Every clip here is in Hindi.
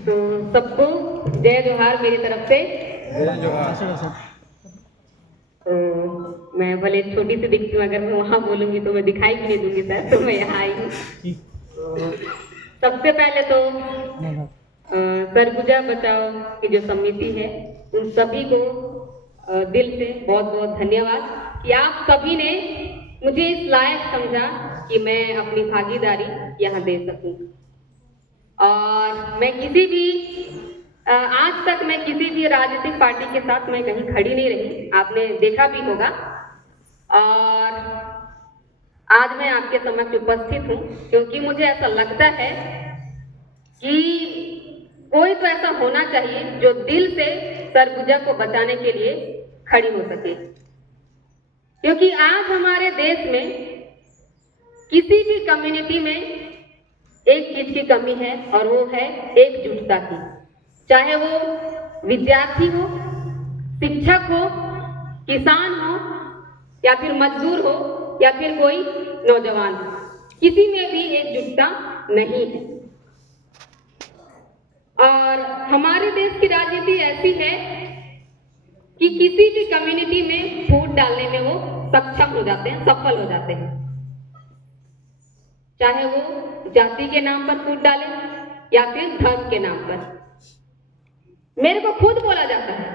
तो सबको जय जोहार मेरी तरफ से। तो मैं भले छोटी सी दिखती हूँ, अगर मैं वहाँ बोलूँगी तो मैं दिखाई भी नहीं दूंगी सर, तो मैं यहाँ आई हूँ। तो सबसे पहले तो सरगुजा बचाओ की जो समिति है उन सभी को दिल से बहुत बहुत धन्यवाद कि आप सभी ने मुझे इस लायक समझा कि मैं अपनी भागीदारी यहाँ दे सकूं। और मैं किसी भी आज तक मैं किसी भी राजनीतिक पार्टी के साथ मैं कहीं खड़ी नहीं रही, आपने देखा भी होगा। और आज मैं आपके समक्ष उपस्थित हूँ क्योंकि मुझे ऐसा लगता है कि कोई तो ऐसा होना चाहिए जो दिल से सरगुजा को बचाने के लिए खड़ी हो सके, क्योंकि आज हमारे देश में किसी भी कम्युनिटी में एक चीज की कमी है और वो है एकजुटता की। चाहे वो विद्यार्थी हो, शिक्षक हो, किसान हो या फिर मजदूर हो या फिर कोई नौजवान, किसी में भी एकजुटता नहीं है। और हमारे देश की राजनीति ऐसी है कि किसी भी कम्युनिटी में फूट डालने में वो सक्षम हो जाते हैं, सफल हो जाते हैं। चाहे वो जाति के नाम पर फूट डाले या फिर धर्म के नाम पर। मेरे को खुद बोला जाता है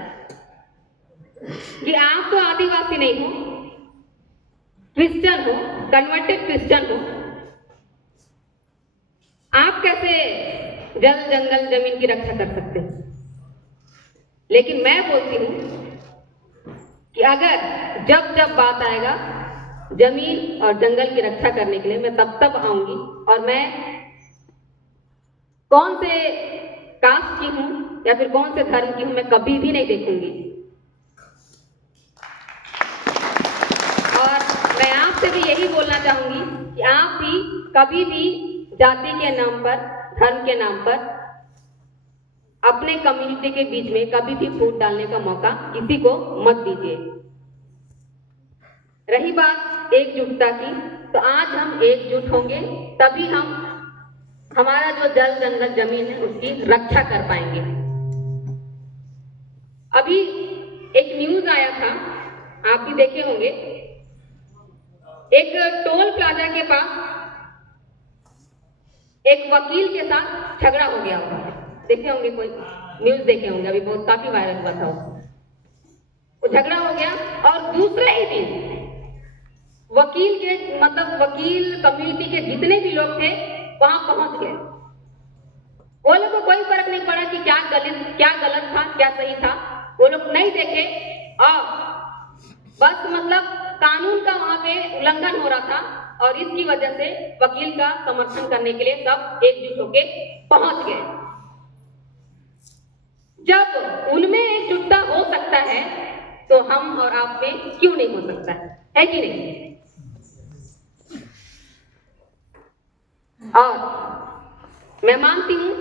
कि आप तो आदिवासी नहीं हो, क्रिश्चियन हो, कन्वर्टेड क्रिश्चियन हो, आप कैसे जल जंगल जमीन की रक्षा कर सकते हैं। लेकिन मैं बोलती हूँ कि अगर जब जब बात आएगा जमीन और जंगल की रक्षा करने के लिए, मैं तब तब आऊंगी। और मैं कौन से कास्ट की हूं या फिर कौन से धर्म की हूं मैं कभी भी नहीं देखूंगी। और मैं आपसे भी यही बोलना चाहूंगी कि आप भी कभी भी जाति के नाम पर, धर्म के नाम पर अपने कम्युनिटी के बीच में कभी भी फूट डालने का मौका किसी को मत दीजिए। रही बात एकजुटता की, तो आज हम एकजुट होंगे तभी हम हमारा जो जल जंगल जमीन है उसकी रक्षा कर पाएंगे। अभी एक न्यूज आया था, आप भी देखे होंगे, एक टोल प्लाजा के पास एक वकील के साथ झगड़ा हो गया होगा, देखे होंगे, कोई न्यूज देखे होंगे, अभी बहुत काफी वायरल हुआ था वो झगड़ा हो गया। और दूसरे ही दिन वकील के वकील कम्युनिटी के जितने भी लोग थे वहां पहुंच गए। वो लोग को कोई फर्क नहीं पड़ा कि क्या गलत था, क्या सही था, वो लोग नहीं देखे। और बस कानून का वहां पे उल्लंघन हो रहा था और इसकी वजह से वकील का समर्थन करने के लिए सब एकजुट होके पहुंच गए। जब उनमें एकजुटता हो सकता है तो हम और आप में क्यों नहीं हो सकता है कि नहीं। और मैं मानती हूं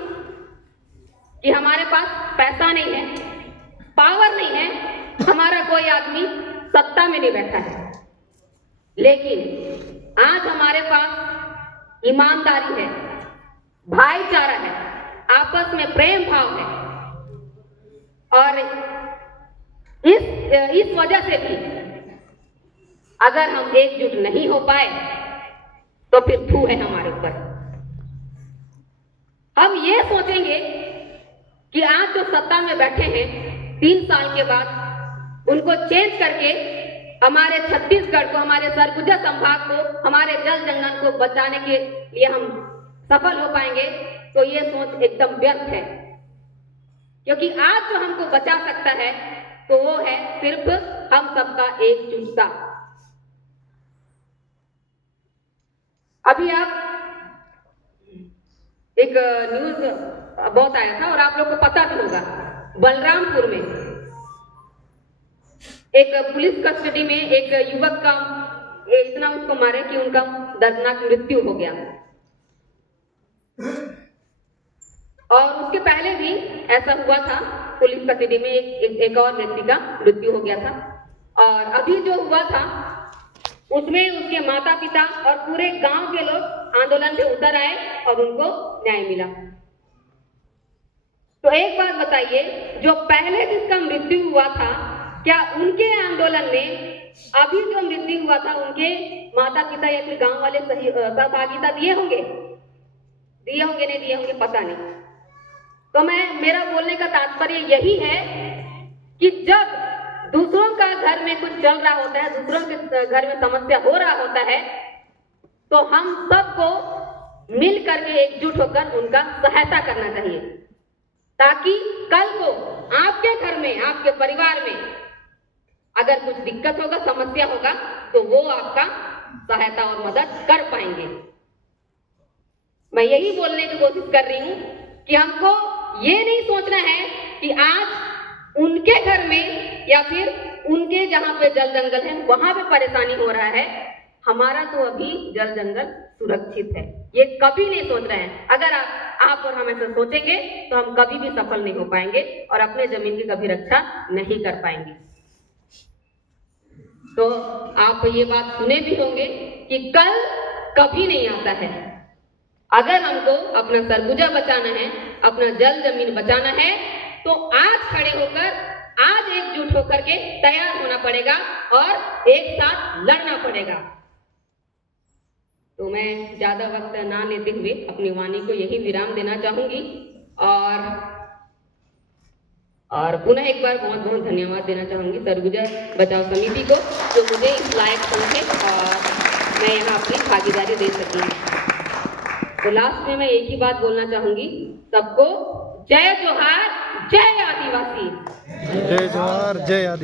कि हमारे पास पैसा नहीं है, पावर नहीं है, हमारा कोई आदमी सत्ता में नहीं बैठा है, लेकिन आज हमारे पास ईमानदारी है, भाईचारा है, आपस में प्रेम भाव है। और इस वजह से भी अगर हम एकजुट नहीं हो पाए तो फिर थू है हमारे ऊपर। हम ये सोचेंगे कि आज जो सत्ता में बैठे हैं 3 साल के बाद उनको चेंज करके हमारे छत्तीसगढ़ को, हमारे सरगुजा संभाग को, हमारे जल जंगल को बचाने के लिए हम सफल हो पाएंगे, तो ये सोच एकदम व्यर्थ है। क्योंकि आज जो हमको बचा सकता है तो वो है सिर्फ हम सबका एकजुटता। अभी आप एक न्यूज बहुत आया था और आप लोग को पता भी होगा, बलरामपुर में एक पुलिस कस्टडी में एक युवक का इतना उसको मारे कि उनका दर्दनाक मृत्यु हो गया। और उसके पहले भी ऐसा हुआ था, पुलिस कस्टडी में एक और व्यक्ति का मृत्यु हो गया था। और अभी जो हुआ था उसमें उसके माता पिता और पूरे गांव के लोग आंदोलन में उतर आए और उनको न्याय मिला। तो एक बात बताइए, जो पहले जिसका मृत्यु हुआ था, क्या उनके आंदोलन में अभी जो मृत्यु हुआ था उनके माता पिता या फिर गांव वाले सहभागिता दिए होंगे? दिए होंगे, नहीं दिए होंगे, पता नहीं। तो मेरा बोलने का तात्पर्य यही है कि जब दूसरों का घर में कुछ चल रहा होता है, दूसरों के घर में समस्या हो रहा होता है, तो हम सबको मिल करके एकजुट होकर उनका सहायता करना चाहिए, ताकि कल को आपके घर में, आपके परिवार में अगर कुछ दिक्कत होगा, समस्या होगा, तो वो आपका सहायता और मदद कर पाएंगे। मैं यही बोलने की कोशिश कर रही हूं कि हमको ये नहीं सोचना है कि आज उनके घर में या फिर उनके जहां पे जल जंगल है वहां पे परेशानी हो रहा है, हमारा तो अभी जल जंगल सुरक्षित है, ये कभी नहीं सोच रहे हैं। अगर आप और हम ऐसा सोचेंगे तो हम कभी भी सफल नहीं हो पाएंगे और अपने जमीन की कभी रक्षा नहीं कर पाएंगे। तो आप ये बात सुने भी होंगे कि कल कभी नहीं आता है। अगर हमको अपना सरगुजा बचाना है, अपना जल जमीन बचाना है, तो आज खड़े होकर, आज एकजुट होकर के तैयार होना पड़ेगा और एक साथ लड़ना पड़ेगा। तो मैं ज्यादा वक्त ना लेते हुए अपनी वाणी को यही विराम देना चाहूंगी और पुनः एक बार बहुत बहुत धन्यवाद देना चाहूंगी सरगुजा बचाओ समिति को, जो मुझे इस लायक समझे और मैं यहाँ अपनी भागीदारी दे सकी। तो लास्ट में मैं एक ही बात बोलना चाहूंगी सबको, जय जोहार, जय आदिवासी। जय जोहार, जय आदिवासी।